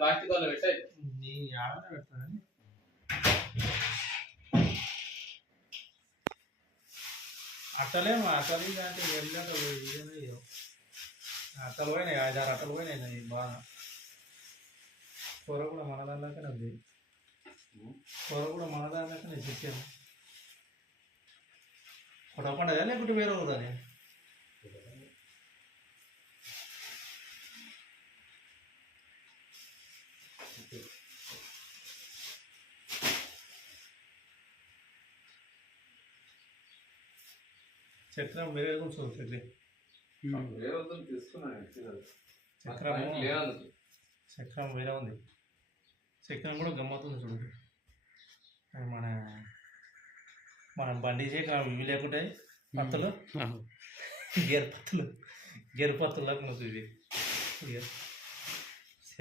Plastic వాళ్ళు పెట్టాయి నీ ఆడనే పెడతాను అట్టలే మా అట్టలు ఇలాంటి వెళ్ళాక అట్టలు పోయినాయి ఐదారు అట్టలు పోయినాయి బాగా. కూర కూడా మన దానిలోకనే ఉంది. కూర కూడా మన దానిలోకనే చికెన్ కొట్టకుండా లేకుంటే వేరే ఊరని చక్రం వేరే చక్రం వేరే లేదు. చక్రం వేరే ఉంది. చక్రం కూడా గమ్మత్తుంది చూడు. అది మన మన బండి చక్రం ఇవి లేకుంటే పత్తులు? గేర్ పత్తులు. గేర్ పత్తులు లాగా ఇవి గేర్.